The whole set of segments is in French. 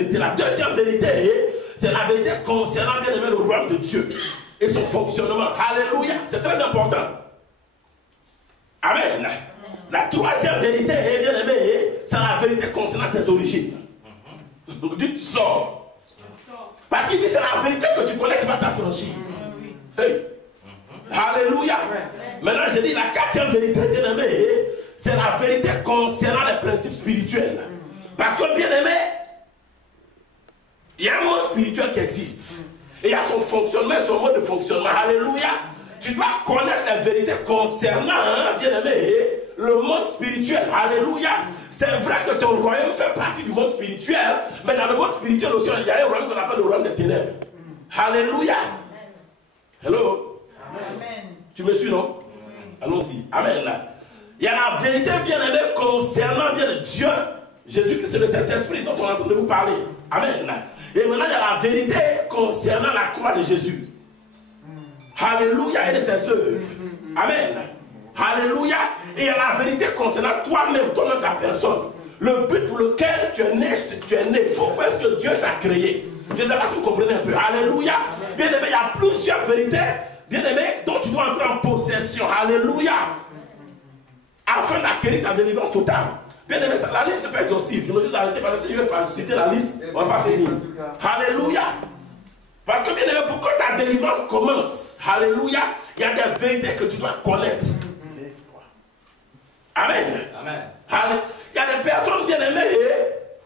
vérité. La deuxième vérité, c'est la vérité concernant bien aimé le royaume de Dieu et son fonctionnement. Alléluia, c'est très important. Amen. La troisième vérité, bien aimé, c'est la vérité concernant tes origines. Donc tu sors. Parce qu'il dit c'est la vérité que tu connais qui va t'affranchir. Hey. Alléluia. Maintenant je dis la quatrième vérité, bien aimé, c'est la vérité concernant les principes spirituels. Parce que bien aimé, il y a un monde spirituel qui existe. Et il y a son fonctionnement, son mode de fonctionnement. Alléluia. Tu dois connaître la vérité concernant, bien aimé, le monde spirituel. Alléluia. C'est vrai que ton royaume fait partie du monde spirituel, mais dans le monde spirituel aussi, il y a un royaume qu'on appelle le royaume des ténèbres. Alléluia. Hello. Amen. Tu me suis, non? Allons-y. Amen. Il y a la vérité, bien aimé, concernant bien Dieu, Jésus-Christ, c'est le Saint-Esprit dont on est en train de vous parler. Amen. Et maintenant, il y a la vérité concernant la croix de Jésus. Alléluia, et de ses œuvres. Amen. Alléluia. Et il y a la vérité concernant toi-même, toi-même, ta personne. Le but pour lequel tu es né, pourquoi est-ce que Dieu t'a créé? Je ne sais pas si vous comprenez un peu. Alléluia. Bien aimé, il y a plusieurs vérités, bien aimé, dont tu dois entrer en possession. Alléluia. Afin d'acquérir ta délivrance totale. Bien aimé, la liste n'est pas exhaustive. Je me suis arrêté parce que si je vais pas citer la liste, on ne va pas finir. Alléluia. Parce que bien aimé, pour que ta délivrance commence, alléluia, il y a des vérités que tu dois connaître. Amen. Amen. Il y a des personnes bien aimées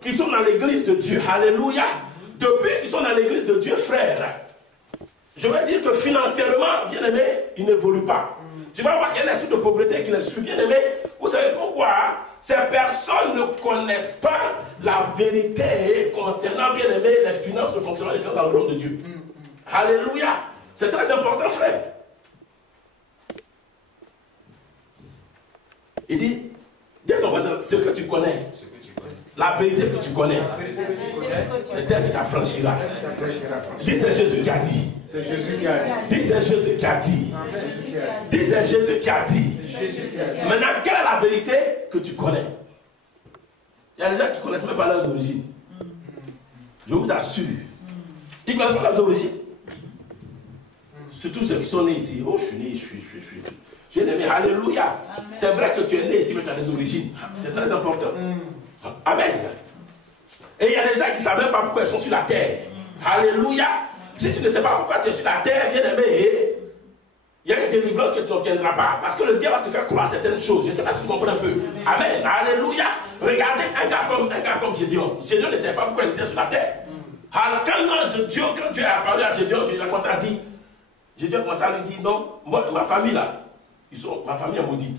qui sont dans l'église de Dieu. Alléluia. Depuis qu'ils sont dans l'église de Dieu, frère, je veux dire que financièrement, bien aimé, ils n'évoluent pas. Tu vas voir qu'il y a un esprit de pauvreté qui les suit. Bien aimé, vous savez pourquoi? Ces personnes ne connaissent pas la vérité concernant, bien aimé, les finances, le fonctionnement des finances dans le royaume de Dieu. Alléluia. C'est très important, frère. Il dit, dis à ton voisin ce que tu connais. La vérité que tu connais. C'est elle qui t'affranchira. Dis c'est Jésus qui a dit. C'est Jésus qui a dit. Dis c'est Jésus qui a dit. Dis c'est Jésus qui a dit. Maintenant, quelle est la vérité que tu connais? Il y a des gens qui ne connaissent même pas leurs origines. Je vous assure. Ils ne connaissent pas leurs origines. Surtout ceux qui sont nés ici. Oh, je suis né, je suis. J'ai aimé, alléluia. C'est vrai que tu es né ici, mais tu as des origines. C'est très important. Amen. Et il y a des gens qui ne savent même pas pourquoi ils sont sur la terre. Alléluia. Si tu ne sais pas pourquoi tu es sur la terre, bien aimé, il y a une délivrance que tu n'obtiendras pas. Parce que le diable va te faire croire certaines choses. Je ne sais pas si tu comprends un peu. Amen. Alléluia. Regardez un gars comme Gédéon. Gédéon ne savait pas pourquoi il était sur la terre. Quand l'ange de Dieu, quand Dieu est apparu à Gédéon, il a commencé à dire, Gédéon a commencé à lui dire, non, moi, ma famille là, ma famille est maudite.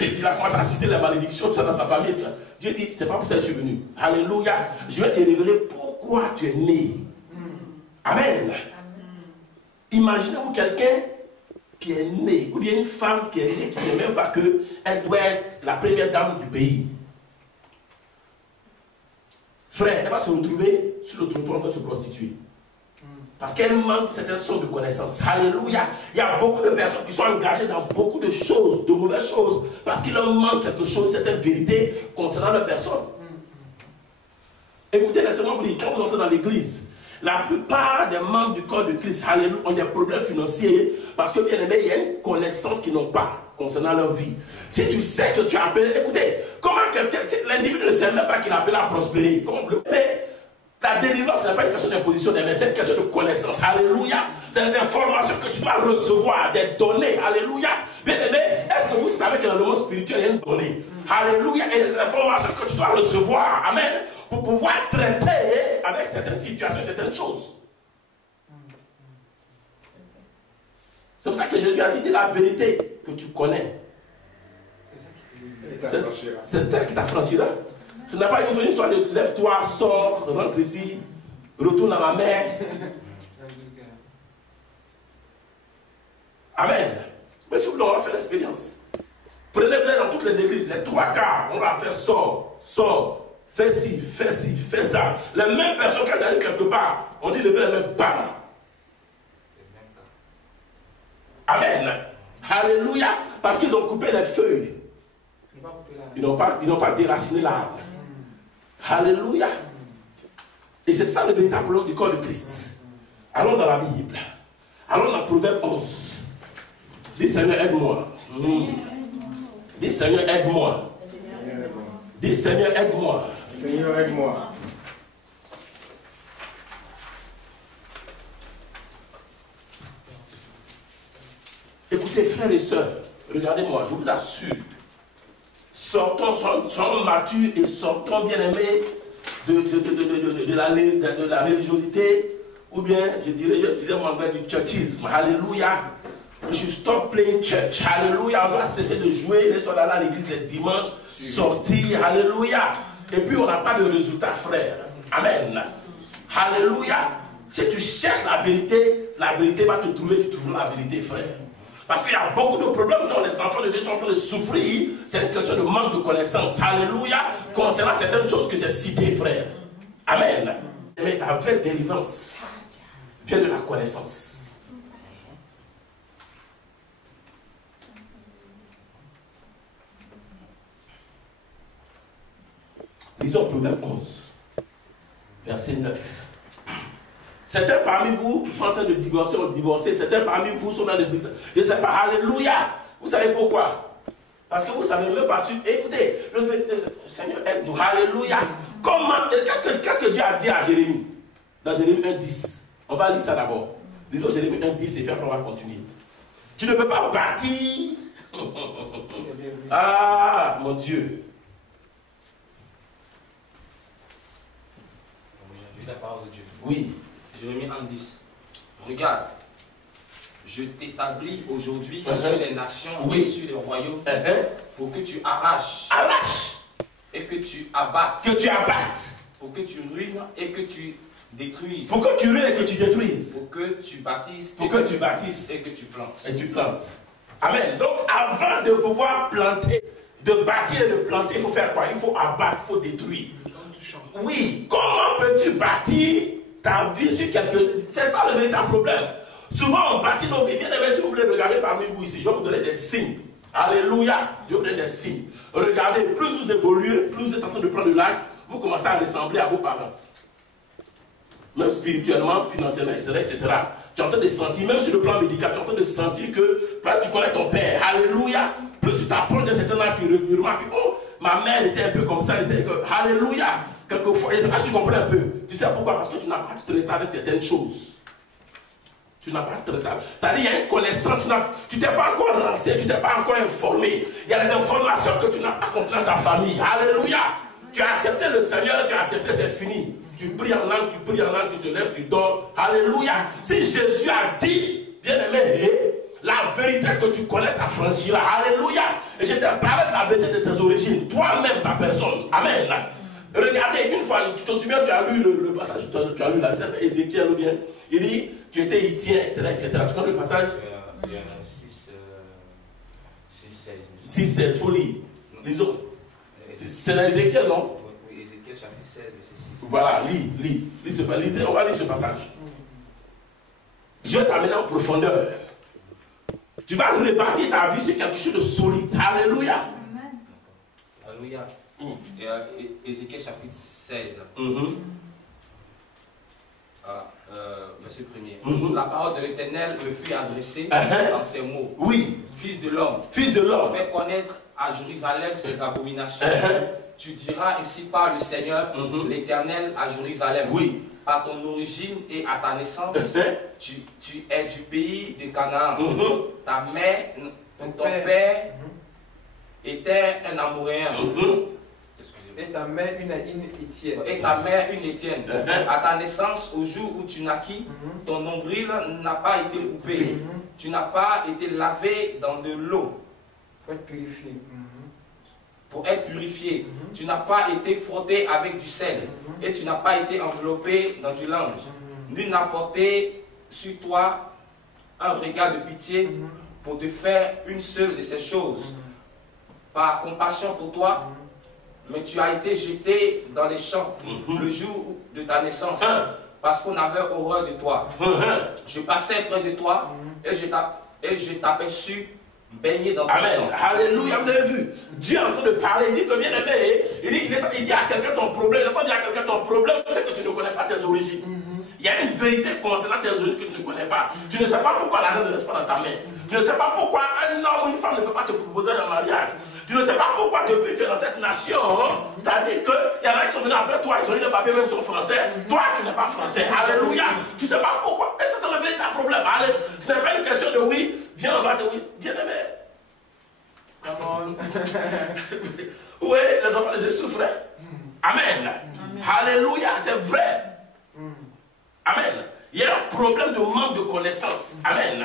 Et il a commencé à citer les malédictions dans sa famille. Dieu dit, c'est pas pour ça que je suis venu. Alléluia. Je vais te révéler pourquoi tu es né. Amen. Imaginez-vous quelqu'un qui est né, ou bien une femme qui est née, qui ne sait même pas qu'elle doit être la première dame du pays. Frère, elle va se retrouver sur le trottoir de se prostituer. Parce qu'elle manque certaines sortes de connaissances. Alléluia. Il y a beaucoup de personnes qui sont engagées dans beaucoup de choses, de mauvaises choses, parce qu'il leur manque quelque chose, certaines vérités concernant leur personne. Écoutez, laissez-moi vous dire, quand vous entrez dans l'église, la plupart des membres du corps de Christ, alléluia, ont des problèmes financiers, parce que bien aimé, il y a une connaissance qu'ils n'ont pas concernant leur vie. Si tu sais que tu as appelé, écoutez, comment quelqu'un, l'individu ne sait même pas qu'il a appelé à prospérer, comment vous le faites? La délivrance, ce n'est pas une question d'imposition, mais c'est une question de connaissance. Alléluia. C'est des informations que tu dois recevoir, des données. Alléluia. Bien aimé, est-ce que vous savez que dans le monde spirituel, il y a une donnée? Alléluia. Et des informations que tu dois recevoir. Amen. Pour pouvoir traiter avec certaines situations, certaines choses. C'est pour ça que Jésus a dit la vérité que tu connais. C'est elle qui t'affranchira. Ce n'est pas une histoire de lève-toi, sors, rentre ici, retourne à ma mère. Amen. Mais si vous voulez, on va faire l'expérience. Prenez-le dans toutes les églises, les trois quarts, on va faire sors, fais ci, fais ça. Les mêmes personnes, quand elles arrivent quelque part, on dit levez les mains, bam. Amen. Alléluia. Parce qu'ils ont coupé les feuilles. Ils n'ont pas déraciné l'arbre. Alléluia. Et c'est ça le véritable problème du corps de Christ. Allons dans la Bible. Allons dans Proverbe 11. Dis Seigneur, aide-moi. Dis Seigneur, aide-moi. Dis Seigneur, aide-moi. Seigneur, aide-moi. Écoutez, frères et sœurs, regardez-moi, je vous assure. Soyons matures et sortons bien-aimés de la religiosité, ou bien, je dirais moi, du churchisme. Alléluia. We should stop playing church. Alléluia. On doit cesser de jouer, laisse-toi aller à l'église les dimanches, sortir. Alléluia. Et puis on n'a pas de résultat, frère. Amen. Alléluia. Si tu cherches la vérité va te trouver, tu trouveras la vérité, frère. Parce qu'il y a beaucoup de problèmes dont les enfants de Dieu sont en train de souffrir. C'est une question de manque de connaissance. Alléluia. Concernant certaines choses que j'ai citées, frère. Amen. Mais la vraie délivrance vient de la connaissance. Lisons Proverbe 11, verset 9. Certains parmi vous sont en train de divorcer ou divorcer. Certains parmi vous sont dans des business. Je ne sais pas, alléluia. Vous savez pourquoi? Parce que vous ne savez même pas su. Écoutez, le Seigneur aide-nous. Alléluia. Comment? Qu'est-ce que Dieu a dit à Jérémie? Dans Jérémie 1,10. On va lire ça d'abord. Lisons Jérémie 1,10 et puis après on va continuer. Tu ne peux pas bâtir. Ah, mon Dieu. La parole de Dieu. Oui. Jérémie 1,10. Regarde, je t'établis aujourd'hui sur les nations et sur les royaumes pour que tu arraches. Et que tu abattes. Pour que tu ruines et que tu détruises. Pour que tu ruines et que tu détruises. Pour que tu bâtisses. Pour que tu bâtisses. Et que tu plantes. Et tu plantes. Amen. Donc avant de pouvoir planter, de bâtir et de planter, il faut faire quoi? Il faut abattre, il faut détruire. Oui, comment peux-tu bâtir ta vie sur quelque... C'est ça le véritable problème. Souvent on bâtit nos vies. Bien aimé, si vous voulez regarder parmi vous ici, je vais vous donner des signes. Alléluia, je vais vous donner des signes. Regardez, plus vous évoluez, plus vous êtes en train de prendre de l'âge, vous commencez à ressembler à vos parents. Même spirituellement, financièrement, etc. Tu es en train de sentir, même sur le plan médical, tu es en train de sentir que tu connais ton père. Alléluia. Plus tu t'approches d'un certain âge, tu remarques, oh, ma mère était un peu comme ça, elle était comme... Alléluia. Quelquefois, je ne sais pas si tu comprends un peu. Tu sais pourquoi? Parce que tu n'as pas traité avec certaines choses. Tu n'as pas traité. C'est-à-dire, il y a une connaissance, tu t'es pas encore renseigné, tu t'es pas encore informé. Il y a des informations que tu n'as pas concernant ta famille. Alléluia. Tu as accepté le Seigneur, tu as accepté, c'est fini. Tu pries en langue, tu te lèves, tu dors. Alléluia. Si Jésus a dit, bien-aimé, la vérité que tu connais t'affranchira. Alléluia. Et je te parle de la vérité de tes origines, toi-même, ta personne. Amen. Regardez, une fois, tu te souviens, tu as lu le passage, tu as lu la scène Ézéchiel ou bien, il dit, tu étais Hittien, etc. Tu connais le passage? 6, 16, faut lire. Lisons. C'est dans Ézéchiel, non? Oui, Ézéchiel chapitre 16, verset 6. Voilà, lis. On va lire ce passage. Je vais t'amener en profondeur. Tu vas rebâtir ta vie sur quelque chose de solide. Alléluia. Alléluia. Ézéchiel chapitre 16. Verset 1er. La parole de l'Éternel me fut adressée dans ces mots. Oui. Fils de l'homme. Fais connaître à Jérusalem ses abominations. Tu diras ainsi par le Seigneur, l'Éternel à Jérusalem. Oui. À ton origine et à ta naissance, tu es du pays de Canaan. Ta mère, ton père était un Amoréen. Et ta mère une Étienne. Et ta mère une Étienne. À ta naissance, au jour où tu naquis, ton nombril n'a pas été coupé. Tu n'as pas été lavé dans de l'eau. Pour être purifié. Pour être purifié. Tu n'as pas été frotté avec du sel. Et tu n'as pas été enveloppé dans du linge. Nul n'a porté sur toi un regard de pitié pour te faire une seule de ces choses. Par compassion pour toi, mais tu as été jeté dans les champs le jour de ta naissance, parce qu'on avait horreur de toi. Je passais près de toi et je t'aperçus baigner dans ton Amen. sang. Alléluia, vous avez vu. Dieu est en train de parler. Il dit que bien aimé, il dit à quelqu'un ton problème. Il n'a pas dit à quelqu'un ton problème, c'est que tu ne connais pas tes origines. Il y a une vérité concernant tes origines que tu ne connais pas. Tu ne sais pas pourquoi l'argent ne reste pas dans ta main. Tu ne sais pas pourquoi un homme ou une femme ne peut pas te proposer un mariage. Tu ne sais pas pourquoi depuis que tu es dans cette nation, c'est-à-dire qu'il y en a qui sont venus après toi, ils ont eu des papiers même sur français. Toi, tu n'es pas français. Alléluia. Tu ne sais pas pourquoi. Et ça, c'est le véritable problème. Allez, ce n'est pas une question de oui, viens, on va te oui. Bien aimé. Oui, les enfants de Dieu souffrent. Amen. Alléluia, c'est vrai. Amen. Il y a un problème de manque de connaissance. Amen.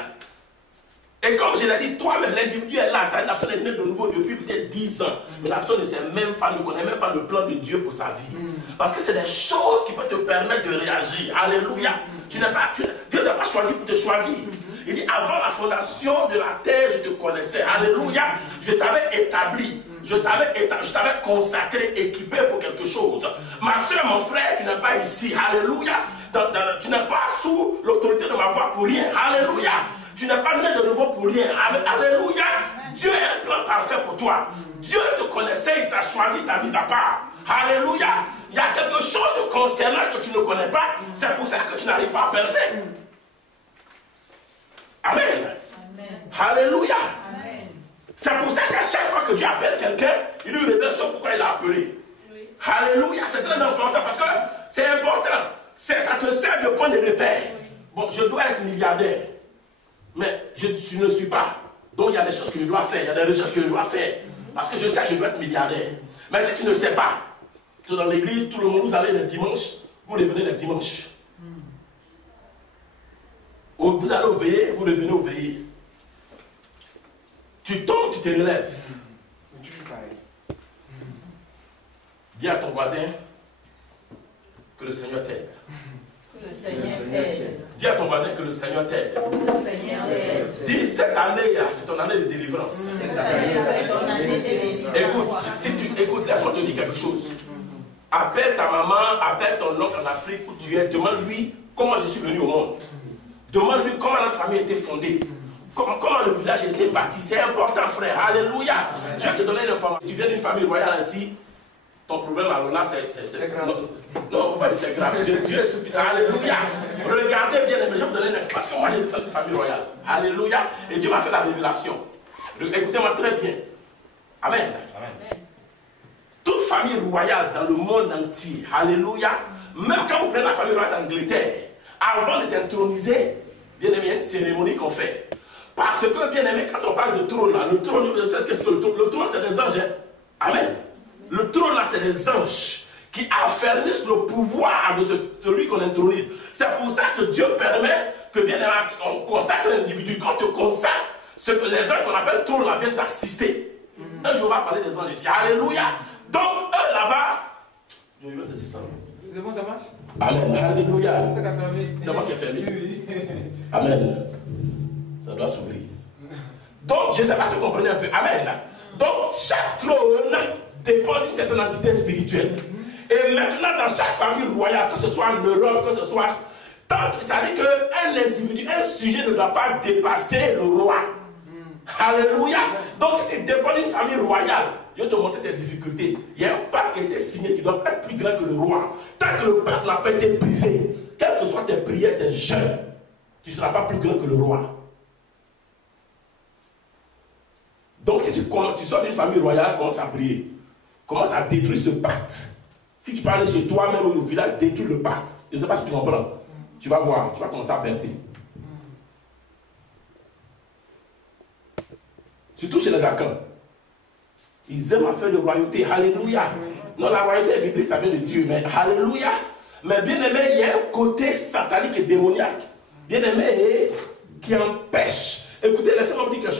Et comme je l'ai dit, toi-même, l'individu est là. C'est-à-dire la personne est née de nouveau depuis peut-être 10 ans. Mais la personne ne sait même pas, ne connaît même pas le plan de Dieu pour sa vie. Parce que c'est des choses qui peuvent te permettre de réagir. Alléluia. Dieu ne t'a pas choisi pour te choisir. Il dit, avant la fondation de la terre, je te connaissais. Alléluia. Je t'avais établi. Je t'avais consacré, équipé pour quelque chose. Ma soeur, mon frère, tu n'es pas ici. Alléluia. Tu n'es pas sous l'autorité de ma voix pour rien. Alléluia. Tu n'es pas né de nouveau pour rien. Alléluia. Dieu a un plan parfait pour toi. Dieu te connaissait, il t'a choisi, il t'a mis à part. Alléluia. Il y a quelque chose de concernant que tu ne connais pas. C'est pour ça que tu n'arrives pas à percer. Amen. Amen. Alléluia. Amen. C'est pour ça qu'à chaque fois que Dieu appelle quelqu'un, il lui révèle ce pourquoi il l'a appelé. Oui. Alléluia. C'est très important parce que c'est important. Ça te sert de point de repère. Oui. Bon, je dois être milliardaire. Mais je ne suis pas. Donc il y a des choses que je dois faire. Il y a des recherches que je dois faire. Parce que je sais que je dois être milliardaire. Mais si tu ne sais pas, tu es dans l'église, tout le monde, vous allez les dimanches, vous revenez les dimanches. Vous allez au veillé, vous revenez au veillé. Tu tombes, tu te relèves. Dis à ton voisin que le Seigneur t'aide. Le Seigneur t'aide. Dis à ton voisin que le Seigneur t'aide. Le Seigneur t'aide. Dis, cette année-là, c'est ton année de délivrance. C'est ton année de délivrance. Écoute, laisse-moi te dire quelque chose. Appelle ta maman, appelle ton oncle en Afrique où tu es. Demande-lui comment je suis venu au monde. Demande-lui comment notre famille a été fondée. Comment le village a été bâti. C'est important, frère. Alléluia. Je vais te donner une information. Tu viens d'une famille royale ainsi. Ton problème, alors là, c'est grave. Non, pas c'est grave. Dieu est tout puissant. Alléluia. Regardez bien, mais je vais vous donner une information. Parce que moi, j'ai descendu d'une famille royale. Alléluia. Et Dieu m'a fait la révélation. Écoutez-moi très bien. Amen. Amen. Toute famille royale dans le monde entier. Alléluia. Même quand vous prenez la famille royale d'Angleterre, avant d'être intronisé, bien aimé, il y a une cérémonie qu'on fait. Parce que, bien aimé, quand on parle de trône, là, le trône, vous savez ce que le trône? Le trône, c'est des anges. Hein? Amen. Le trône, là, c'est des anges qui affernissent le pouvoir de celui qu'on intronise. C'est pour ça que Dieu permet que, bien aimé, on consacre l'individu. Quand on te consacre, ce que les anges qu'on appelle trône, là, viennent t'assister. Un jour, on va parler des anges ici. Alléluia. Donc, eux, là-bas, je vais laisser ça. C'est bon, ça marche? Amen. Alléluia. C'est moi qui ai fermé. Amen. Ça doit s'ouvrir. Donc, je ne sais pas si vous comprenez un peu. Amen. Donc, chaque trône dépend d'une certaine entité spirituelle. Et maintenant, dans chaque famille royale, que ce soit en Europe, que ce soit... Ça veut dire qu'un individu, un sujet ne doit pas dépasser le roi. Alléluia. Donc, si tu dépends d'une famille royale, je vais te montrer tes difficultés. Il y a un pacte qui a été signé, tu dois être plus grand que le roi. Tant que le pacte n'a pas été brisé, quelles que soient tes prières, tes jeûnes, tu ne seras pas plus grand que le roi. Donc, si tu sors d'une famille royale, commence à prier. Commence à détruire ce pacte. Si tu parles chez toi, même au village, détruis le pacte. Je ne sais pas si tu comprends. Tu vas voir, tu vas commencer à percer. Surtout chez les Akans. Ils aiment faire de royauté. Alléluia. Non, la royauté biblique, ça vient de Dieu. Mais alléluia. Mais bien aimé, il y a un côté satanique et démoniaque. Bien aimé, qui empêche. Écoutez, laissez-moi vous dire quelque chose.